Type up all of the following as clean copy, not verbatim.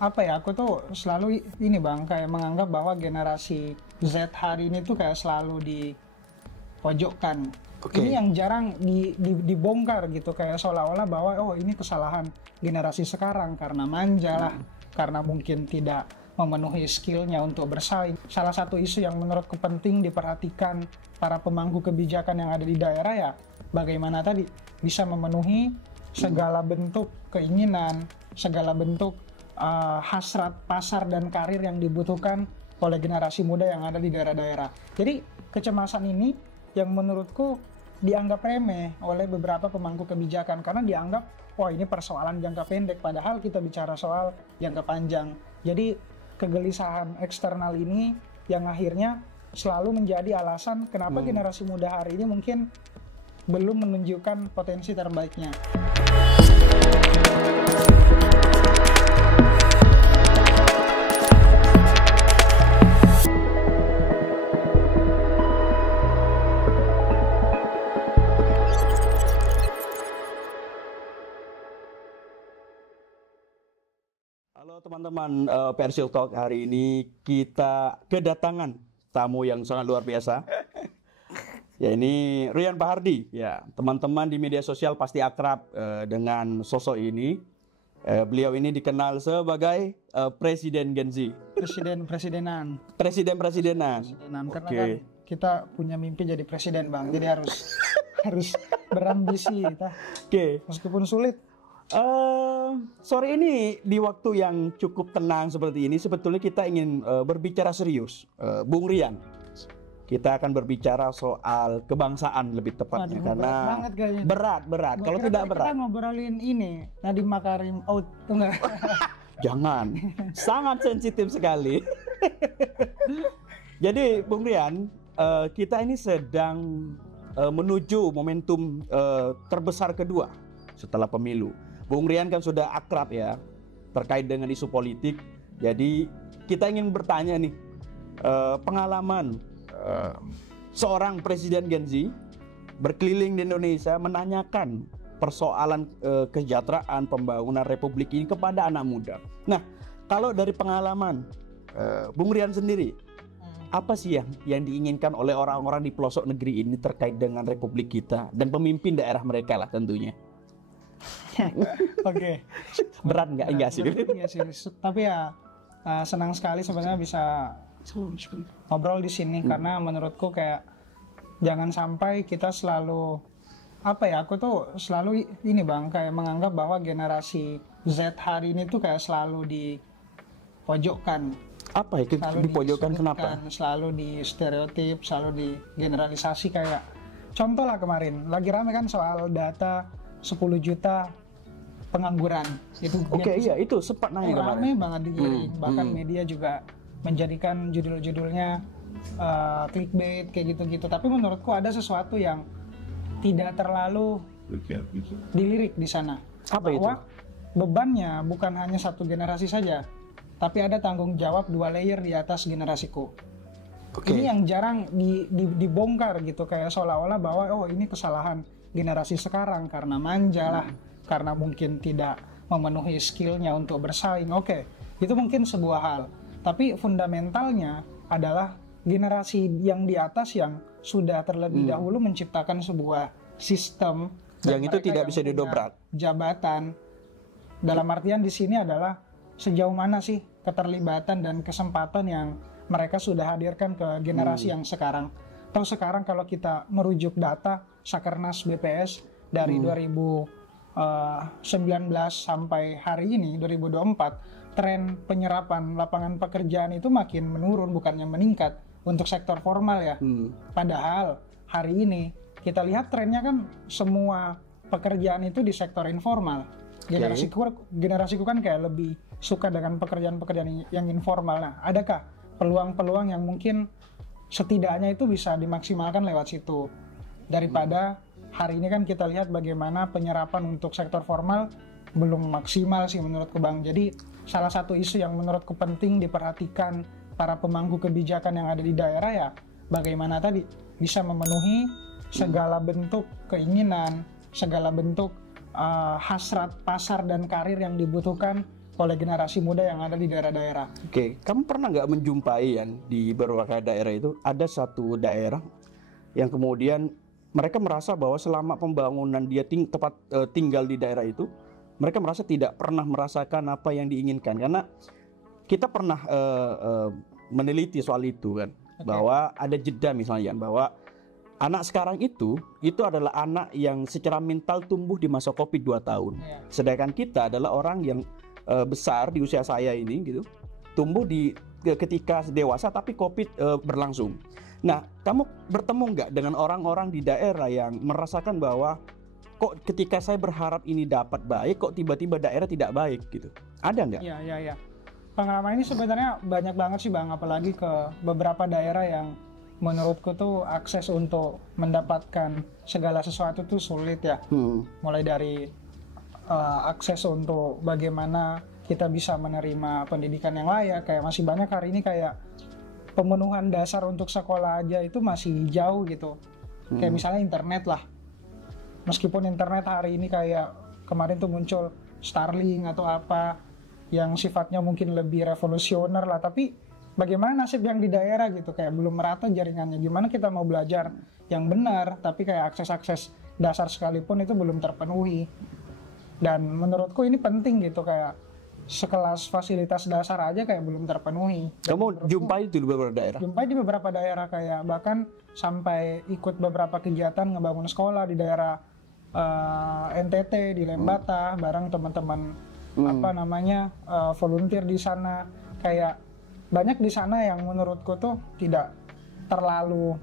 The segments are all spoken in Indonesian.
apa ya, aku tuh selalu ini Bang, kayak menganggap bahwa generasi Z hari ini tuh kayak selalu dipojokkan. Ini yang jarang dibongkar gitu, kayak seolah-olah bahwa oh ini kesalahan generasi sekarang karena manja lah, karena mungkin tidak memenuhi skillnya untuk bersaing. Salah satu isu yang menurutku penting diperhatikan para pemangku kebijakan yang ada di daerah ya, bagaimana tadi bisa memenuhi segala bentuk keinginan, segala bentuk hasrat pasar dan karir yang dibutuhkan oleh generasi muda yang ada di daerah-daerah. Jadi kecemasan ini yang menurutku dianggap remeh oleh beberapa pemangku kebijakan karena dianggap wah ini persoalan jangka pendek, padahal kita bicara soal jangka panjang. Jadi kegelisahan eksternal ini yang akhirnya selalu menjadi alasan kenapa generasi muda hari ini mungkin belum menunjukkan potensi terbaiknya. Halo teman-teman Persil Talk, hari ini kita kedatangan tamu yang sangat luar biasa. Ya, ini Rian Pahardi. Ya, teman-teman di media sosial pasti akrab dengan sosok ini. Beliau ini dikenal sebagai Presiden Gen Z. Presiden-presidenan. Karena kan kita punya mimpi jadi presiden Bang, jadi harus berambisi kita. Meskipun sulit. Sore ini di waktu yang cukup tenang seperti ini sebetulnya kita ingin berbicara serius, Bung Rian. Kita akan berbicara soal kebangsaan lebih tepatnya. Karena berat. Kalau tidak berat. Kita ngobrolin ini Nadiem Makarim out tuh enggak? Jangan, sangat sensitif sekali. Jadi Bung Rian, kita ini sedang menuju momentum terbesar kedua setelah pemilu. Bung Rian kan sudah akrab ya terkait dengan isu politik. Jadi kita ingin bertanya nih, pengalaman seorang Presiden Gen Z berkeliling di Indonesia menanyakan persoalan kesejahteraan pembangunan Republik ini kepada anak muda. Nah, kalau dari pengalaman Bung Rian sendiri, apa sih yang diinginkan oleh orang-orang di pelosok negeri ini terkait dengan Republik kita dan pemimpin daerah mereka lah tentunya? Oke. Berat nggak? Enggak sih. Iya sih. Tapi ya senang sekali sebenarnya bisa ngobrol di sini karena menurutku kayak jangan sampai kita selalu aku tuh selalu ini Bang, kayak menganggap bahwa generasi Z hari ini tuh kayak selalu dipojokkan. Apa itu dipojokkan, kenapa? Selalu di stereotip, selalu di generalisasi. Kayak contoh lah kemarin lagi rame kan soal data 10 juta pengangguran itu. Iya, itu sempat naik kemarin. Rame banget digiring. Bahkan media juga menjadikan judul-judulnya clickbait kayak gitu-gitu. Tapi menurutku ada sesuatu yang tidak terlalu dilirik di sana. Apa bahwa itu? Bebannya bukan hanya satu generasi saja, tapi ada tanggung jawab 2 layer di atas generasiku. Ini yang jarang dibongkar gitu, kayak seolah-olah bahwa oh ini kesalahan generasi sekarang karena manja lah, karena mungkin tidak memenuhi skillnya untuk bersaing. Itu mungkin sebuah hal, tapi fundamentalnya adalah generasi yang di atas yang sudah terlebih dahulu menciptakan sebuah sistem yang itu tidak bisa didobrak. Jabatan dalam artian di sini adalah sejauh mana sih keterlibatan dan kesempatan yang mereka sudah hadirkan ke generasi yang sekarang. Atau sekarang kalau kita merujuk data Sakernas BPS dari 2019 sampai hari ini 2024, tren penyerapan lapangan pekerjaan itu makin menurun bukannya meningkat untuk sektor formal ya. Padahal hari ini kita lihat trennya kan semua pekerjaan itu di sektor informal. Generasiku kan kayak lebih suka dengan pekerjaan-pekerjaan yang informal. Nah, adakah peluang-peluang yang mungkin setidaknya itu bisa dimaksimalkan lewat situ, daripada hari ini kan kita lihat bagaimana penyerapan untuk sektor formal belum maksimal sih menurutku Bang. Jadi salah satu isu yang menurutku penting diperhatikan para pemangku kebijakan yang ada di daerah ya, bagaimana tadi bisa memenuhi segala bentuk keinginan, segala bentuk hasrat pasar dan karir yang dibutuhkan oleh generasi muda yang ada di daerah-daerah. Oke, kamu pernah nggak menjumpai yang di beberapa daerah itu ada satu daerah yang kemudian mereka merasa bahwa selama pembangunan dia tinggal di daerah itu, mereka merasa tidak pernah merasakan apa yang diinginkan, karena kita pernah meneliti soal itu kan, bahwa ada jeda misalnya bahwa anak sekarang itu adalah anak yang secara mental tumbuh di masa Covid 2 tahun. Sedangkan kita adalah orang yang besar di usia saya ini gitu, tumbuh ketika dewasa tapi Covid berlangsung. Nah, kamu bertemu nggak dengan orang-orang di daerah yang merasakan bahwa kok ketika saya berharap ini dapat baik, kok tiba-tiba daerah tidak baik gitu? Ada nggak? Iya. Pengalaman ini sebenarnya banyak banget sih Bang, apalagi ke beberapa daerah yang menurutku tuh akses untuk mendapatkan segala sesuatu tuh sulit ya. Mulai dari akses untuk bagaimana kita bisa menerima pendidikan yang layak, kayak masih banyak hari ini kayak pemenuhan dasar untuk sekolah aja itu masih jauh gitu. Kayak misalnya internet lah. Meskipun internet hari ini kayak kemarin tuh muncul Starlink atau apa yang sifatnya mungkin lebih revolusioner lah, tapi bagaimana nasib yang di daerah gitu, kayak belum merata jaringannya. Gimana kita mau belajar yang benar tapi kayak akses-akses dasar sekalipun itu belum terpenuhi. Dan menurutku ini penting gitu, kayak sekelas fasilitas dasar aja kayak belum terpenuhi. Kamu jumpai itu di beberapa daerah? Jumpai di beberapa daerah, kayak bahkan sampai ikut beberapa kegiatan ngebangun sekolah di daerah NTT di Lembata bareng teman-teman volunteer di sana. Kayak banyak di sana yang menurutku tuh tidak terlalu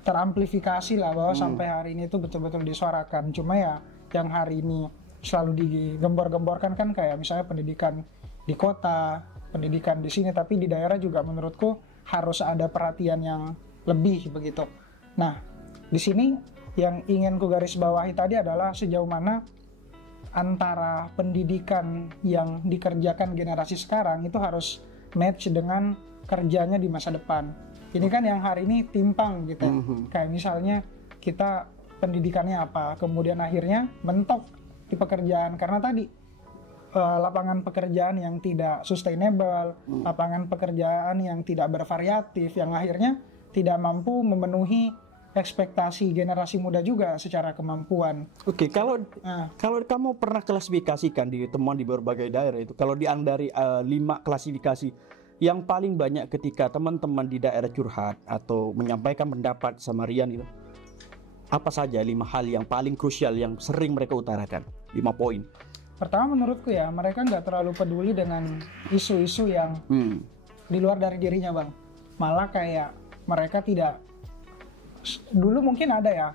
teramplifikasi lah bahwa sampai hari ini tuh betul-betul disuarakan. Cuma ya yang hari ini selalu digembor-gemborkan kan kayak misalnya pendidikan di kota, pendidikan di sini, tapi di daerah juga menurutku harus ada perhatian yang lebih begitu. Nah, di sini yang ingin ku garis bawahi tadi adalah sejauh mana antara pendidikan yang dikerjakan generasi sekarang itu harus match dengan kerjanya di masa depan. Ini kan yang hari ini timpang gitu. Kayak misalnya kita pendidikannya apa, kemudian akhirnya mentok di pekerjaan karena tadi lapangan pekerjaan yang tidak sustainable, lapangan pekerjaan yang tidak bervariatif, yang akhirnya tidak mampu memenuhi ekspektasi generasi muda juga secara kemampuan. Oke, kalau kamu pernah klasifikasikan di temuan di berbagai daerah itu, kalau dari 5 klasifikasi yang paling banyak ketika teman-teman di daerah curhat atau menyampaikan pendapat sama Rian itu, apa saja 5 hal yang paling krusial yang sering mereka utarakan? 5 poin. Pertama menurutku ya, mereka nggak terlalu peduli dengan isu-isu yang di luar dari dirinya Bang. Malah kayak mereka tidak, dulu mungkin ada ya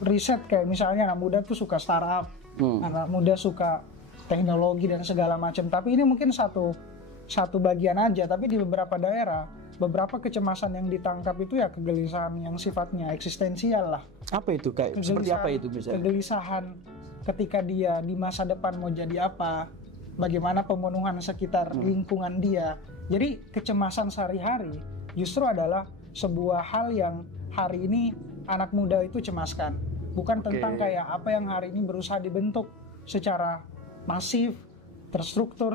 riset kayak misalnya anak muda tuh suka startup, anak muda suka teknologi dan segala macam, tapi ini mungkin satu bagian aja. Tapi di beberapa daerah, beberapa kecemasan yang ditangkap itu ya kegelisahan yang sifatnya eksistensial lah. Apa itu? Kayak seperti apa itu misalnya? Kegelisahan ketika dia di masa depan mau jadi apa, bagaimana pemenuhan sekitar lingkungan dia. Jadi kecemasan sehari-hari justru adalah sebuah hal yang hari ini anak muda itu cemaskan. Bukan tentang kayak apa yang hari ini berusaha dibentuk secara masif, terstruktur.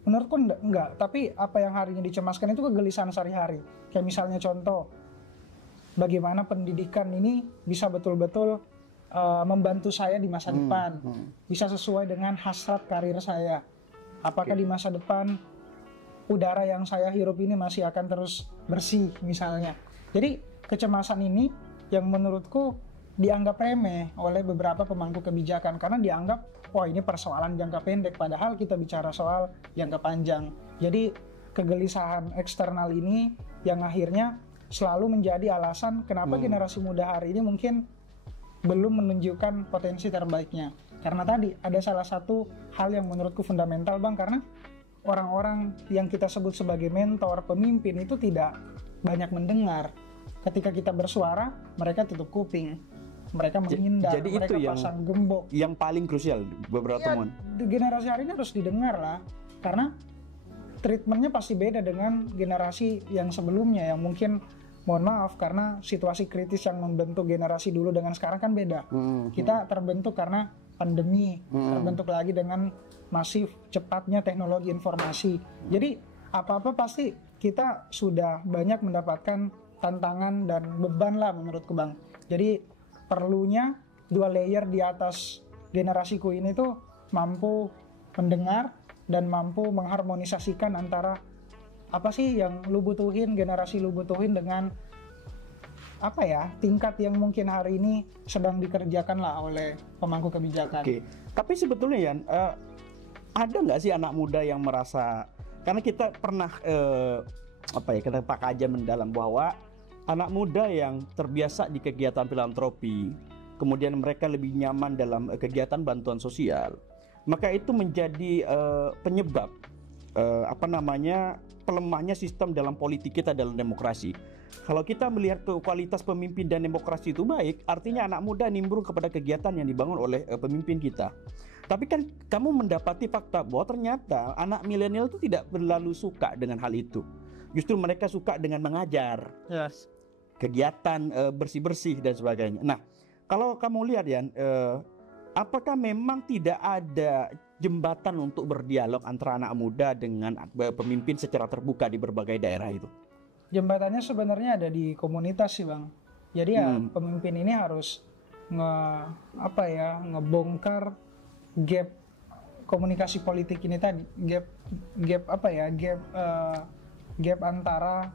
Menurutku enggak. Tapi apa yang hari ini dicemaskan itu kegelisahan sehari-hari. Kayak misalnya contoh, bagaimana pendidikan ini bisa betul-betul membantu saya di masa depan. Bisa sesuai dengan hasrat karir saya. Apakah di masa depan udara yang saya hirup ini masih akan terus bersih misalnya. Jadi kecemasan ini yang menurutku dianggap remeh oleh beberapa pemangku kebijakan karena dianggap ini persoalan jangka pendek, padahal kita bicara soal jangka panjang. Jadi kegelisahan eksternal ini yang akhirnya selalu menjadi alasan kenapa generasi muda hari ini mungkin belum menunjukkan potensi terbaiknya. Karena tadi ada salah satu hal yang menurutku fundamental Bang, karena orang-orang yang kita sebut sebagai mentor, pemimpin itu tidak banyak mendengar. Ketika kita bersuara, mereka tutup kuping, mereka menghindar, jadi mereka itu pasang gembok. Yang paling krusial beberapa temuan. Generasi hari ini harus didengar lah, karena treatmentnya pasti beda dengan generasi yang sebelumnya yang mungkin, mohon maaf, karena situasi kritis yang membentuk generasi dulu dengan sekarang kan beda. Kita terbentuk karena pandemi, terbentuk lagi dengan masif cepatnya teknologi informasi. Jadi apa-apa pasti kita sudah banyak mendapatkan tantangan dan beban lah menurutku Bang. Jadi perlunya 2 layer di atas generasiku ini tuh mampu mendengar dan mampu mengharmonisasikan antara apa sih yang lu butuhin, generasi lu butuhin dengan apa ya, tingkat yang mungkin hari ini sedang dikerjakan lah oleh pemangku kebijakan. Oke. Tapi sebetulnya Yan, ada nggak sih anak muda yang merasa, karena kita pernah kita Pak Kaja mendalam bahwa anak muda yang terbiasa di kegiatan filantropi, kemudian mereka lebih nyaman dalam kegiatan bantuan sosial, maka itu menjadi penyebab pelemahnya sistem dalam politik kita dalam demokrasi. Kalau kita melihat kualitas pemimpin dan demokrasi itu baik, artinya anak muda nimbrung kepada kegiatan yang dibangun oleh pemimpin kita. Tapi kan kamu mendapati fakta bahwa ternyata anak milenial itu tidak terlalu suka dengan hal itu. Justru mereka suka dengan mengajar, kegiatan bersih-bersih dan sebagainya. Nah, kalau kamu lihat ya, apakah memang tidak ada jembatan untuk berdialog antara anak muda dengan pemimpin secara terbuka di berbagai daerah itu? Jembatannya sebenarnya ada di komunitas sih Bang. Jadi ya pemimpin ini harus ngebongkar gap komunikasi politik ini tadi, gap antara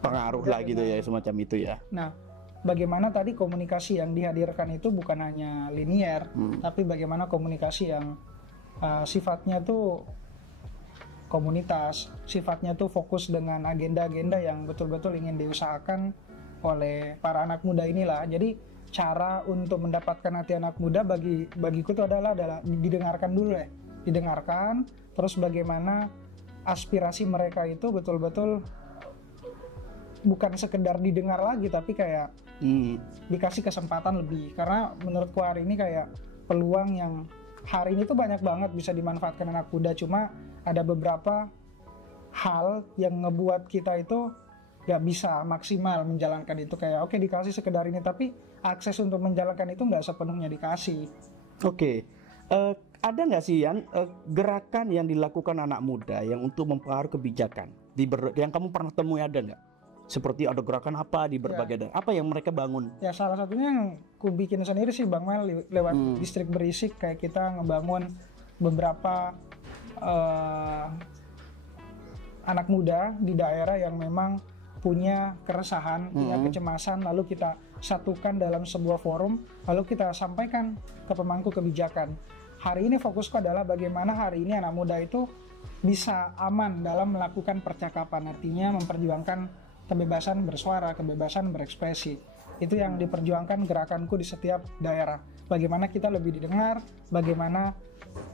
pengaruh lah gitu ya, semacam itu ya. Nah, bagaimana tadi komunikasi yang dihadirkan itu bukan hanya linier, tapi bagaimana komunikasi yang sifatnya tuh komunitas, sifatnya tuh fokus dengan agenda-agenda yang betul-betul ingin diusahakan oleh para anak muda inilah. Jadi cara untuk mendapatkan hati anak muda bagiku itu adalah didengarkan dulu ya, didengarkan, terus bagaimana aspirasi mereka itu betul-betul bukan sekedar didengar lagi, tapi kayak dikasih kesempatan lebih. Karena menurutku hari ini kayak peluang yang hari ini tuh banyak banget bisa dimanfaatkan anak muda, cuma ada beberapa hal yang ngebuat kita itu gak bisa maksimal menjalankan itu. Kayak oke, dikasih sekedar ini, tapi akses untuk menjalankan itu gak sepenuhnya dikasih. Oke. Ada nggak sih Yan gerakan yang dilakukan anak muda yang untuk mempengaruhi kebijakan yang kamu pernah temui, ada nggak? Seperti ada gerakan apa di berbagai daerah? Apa yang mereka bangun? Ya salah satunya yang ku bikin sendiri sih Bang Mel, lewat distrik berisik. Kayak kita ngebangun beberapa anak muda di daerah yang memang punya keresahan, punya kecemasan, lalu kita satukan dalam sebuah forum, lalu kita sampaikan ke pemangku kebijakan. Hari ini fokusku adalah bagaimana hari ini anak muda itu bisa aman dalam melakukan percakapan, artinya memperjuangkan kebebasan bersuara, kebebasan berekspresi. Itu yang diperjuangkan gerakanku di setiap daerah. Bagaimana kita lebih didengar, bagaimana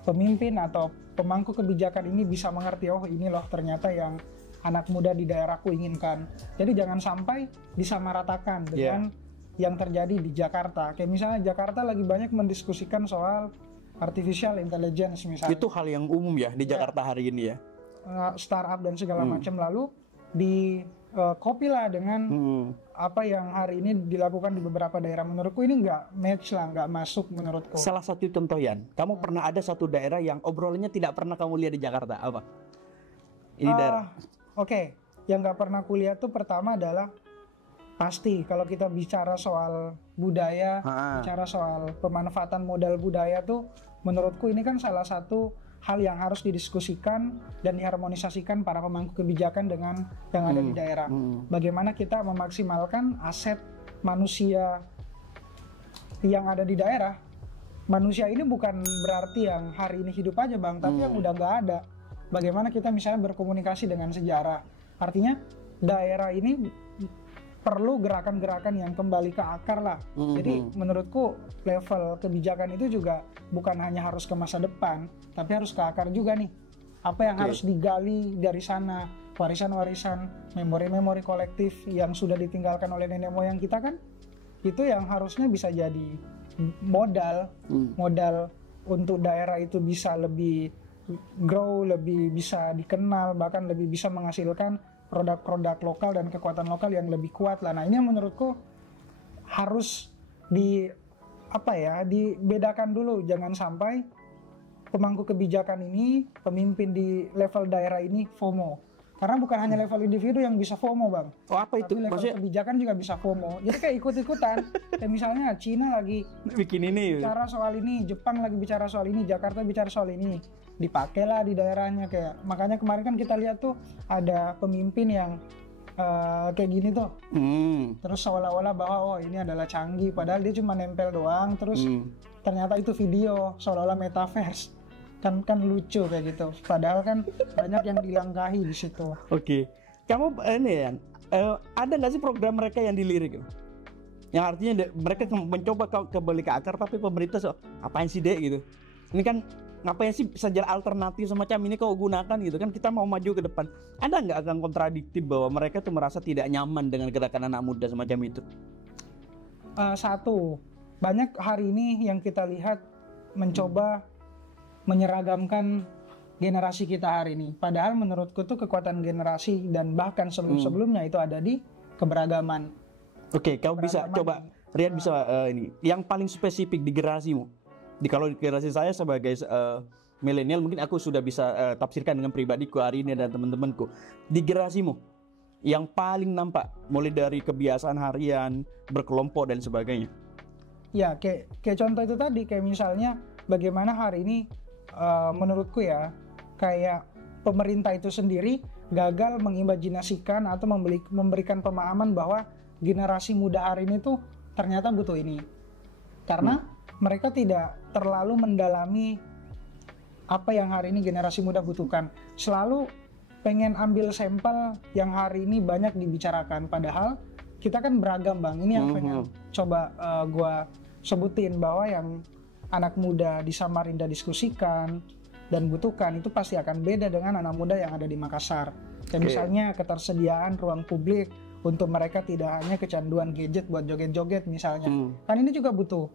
pemimpin atau pemangku kebijakan ini bisa mengerti, oh ini loh ternyata yang anak muda di daerahku inginkan. Jadi jangan sampai disamaratakan dengan yang terjadi di Jakarta. Kayak misalnya Jakarta lagi banyak mendiskusikan soal artificial intelligence misalnya. Itu hal yang umum ya di Jakarta hari ini ya. Startup dan segala macam, lalu di copy lah dengan apa yang hari ini dilakukan di beberapa daerah. Menurutku ini nggak match lah, nggak masuk menurutku. Salah satu contoh Yan, kamu pernah ada satu daerah yang obrolannya tidak pernah kamu lihat di Jakarta, apa? Ini daerah. Oke, yang nggak pernah kulihat tuh pertama adalah pasti kalau kita bicara soal budaya, bicara soal pemanfaatan modal budaya tuh, menurutku ini kan salah satu hal yang harus didiskusikan dan diharmonisasikan para pemangku kebijakan dengan yang ada di daerah. Bagaimana kita memaksimalkan aset manusia yang ada di daerah. Manusia ini bukan berarti yang hari ini hidup aja Bang, tapi yang udah nggak ada. Bagaimana kita misalnya berkomunikasi dengan sejarah. Artinya daerah ini perlu gerakan-gerakan yang kembali ke akar lah. Jadi menurutku level kebijakan itu juga bukan hanya harus ke masa depan, tapi harus ke akar juga nih. Apa yang harus digali dari sana, warisan-warisan, memori-memori kolektif yang sudah ditinggalkan oleh nenek moyang kita kan, itu yang harusnya bisa jadi modal untuk daerah itu bisa lebih grow, lebih bisa dikenal, bahkan lebih bisa menghasilkan produk-produk lokal dan kekuatan lokal yang lebih kuat lah. Nah ini yang menurutku harus dibedakan dulu, jangan sampai pemangku kebijakan ini, pemimpin di level daerah ini FOMO. Karena bukan hanya level individu yang bisa FOMO, Bang. Oh, apa itu? Tapi level Maksudnya kebijakan juga bisa FOMO. Jadi kayak ikut-ikutan. Kayak misalnya Cina lagi bikin ini. bicara soal ini, Jepang lagi bicara soal ini, Jakarta bicara soal ini. Dipakailah di daerahnya kayak. Makanya kemarin kan kita lihat tuh ada pemimpin yang kayak gini tuh. Terus seolah-olah bahwa oh ini adalah canggih, padahal dia cuma nempel doang. Terus ternyata itu video seolah-olah metaverse. Kan lucu kayak gitu. Padahal kan banyak yang dilangkahi di situ. Oke. Kamu ini ya, ada nggak sih program mereka yang dilirik? Yang artinya mereka mencoba kembali ke akar, tapi pemerintah apain sih dek gitu. Ini kan ngapain sih sejarah alternatif semacam ini kau gunakan gitu kan, kita mau maju ke depan. Ada nggak akan kontradiktif bahwa mereka tuh merasa tidak nyaman dengan gerakan anak muda semacam itu? Satu, banyak hari ini yang kita lihat mencoba menyeragamkan generasi kita hari ini. Padahal menurutku tuh kekuatan generasi dan bahkan sebelum-sebelumnya itu ada di keberagaman. Oke, kau bisa coba, Rian bisa ini, yang paling spesifik di generasimu. Kalau di generasi saya sebagai milenial mungkin aku sudah bisa tafsirkan dengan pribadiku hari ini dan teman-temanku. Di generasimu, yang paling nampak mulai dari kebiasaan harian, berkelompok dan sebagainya. Ya, kayak contoh itu tadi, kayak misalnya bagaimana hari ini menurutku ya, kayak pemerintah itu sendiri gagal mengimajinasikan atau memberikan pemahaman bahwa generasi muda hari ini tuh ternyata butuh ini. Karena mereka tidak terlalu mendalami apa yang hari ini generasi muda butuhkan. Selalu pengen ambil sampel yang hari ini banyak dibicarakan. Padahal kita kan beragam, Bang. Ini yang pengen coba gua sebutin, bahwa yang anak muda di Samarinda diskusikan dan butuhkan itu pasti akan beda dengan anak muda yang ada di Makassar. Kayak misalnya ketersediaan ruang publik untuk mereka, tidak hanya kecanduan gadget buat joget-joget misalnya. Kan ini juga butuh.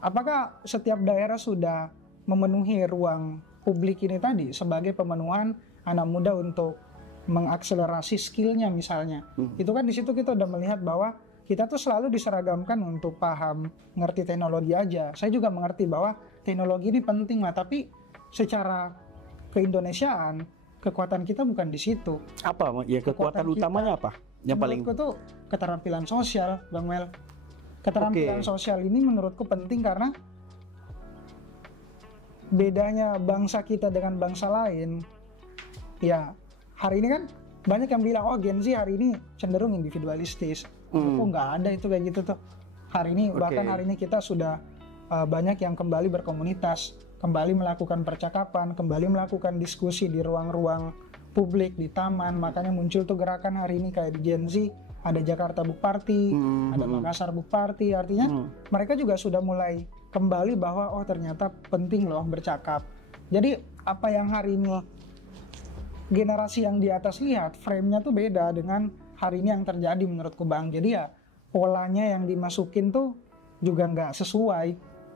Apakah setiap daerah sudah memenuhi ruang publik ini tadi sebagai pemenuhan anak muda untuk mengakselerasi skillnya misalnya? Itu kan di situ kita udah melihat bahwa kita tuh selalu diseragamkan untuk paham, ngerti teknologi aja. Saya juga mengerti bahwa teknologi ini penting lah, tapi secara keindonesiaan, kekuatan kita bukan di situ. Apa ya kekuatan utamanya apa? Yang paling menurutku tuh keterampilan sosial, Bang Mel. Keterampilan sosial ini menurutku penting karena bedanya bangsa kita dengan bangsa lain. Ya, hari ini kan banyak yang bilang, oh Gen Z hari ini cenderung individualistis. Kok nggak ada itu kayak gitu tuh. Hari ini, bahkan hari ini kita sudah banyak yang kembali berkomunitas, kembali melakukan percakapan, kembali melakukan diskusi di ruang-ruang publik, di taman. Makanya muncul tuh gerakan hari ini kayak di Gen Z, ada Jakarta Book Party, ada Makassar Book Party. Artinya mereka juga sudah mulai kembali bahwa oh ternyata penting loh bercakap. Jadi apa yang hari ini generasi yang di atas lihat, frame-nya tuh beda dengan hari ini yang terjadi menurutku, Bang. Jadi ya polanya yang dimasukin tuh juga nggak sesuai.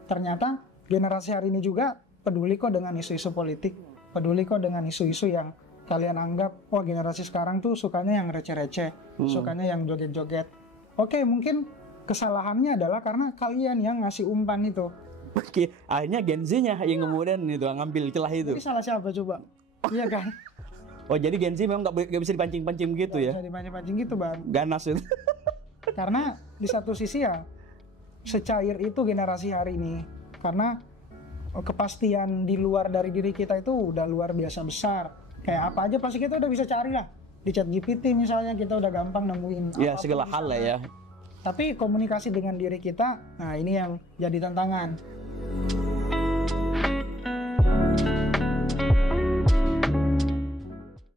Ternyata generasi hari ini juga peduli kok dengan isu-isu politik, peduli kok dengan isu-isu yang kalian anggap, oh generasi sekarang tuh sukanya yang receh-receh, sukanya yang joget-joget. Oke, mungkin kesalahannya adalah karena kalian yang ngasih umpan itu. Oke, akhirnya Gen Z-nya yang kemudian itu ngambil celah itu. Jadi salah siapa coba? Iya kan? Oh jadi Gen Z memang nggak bisa dipancing-pancing gitu ya? Bisa dipancing-pancing gitu, Bang. Ganas itu. Karena di satu sisi ya secair itu generasi hari ini, karena kepastian di luar dari diri kita itu udah luar biasa besar. Kayak apa aja pasti kita udah bisa cari lah di ChatGPT misalnya, kita udah gampang nemuin ya segala hal lah ya. Tapi komunikasi dengan diri kita, nah ini yang jadi tantangan.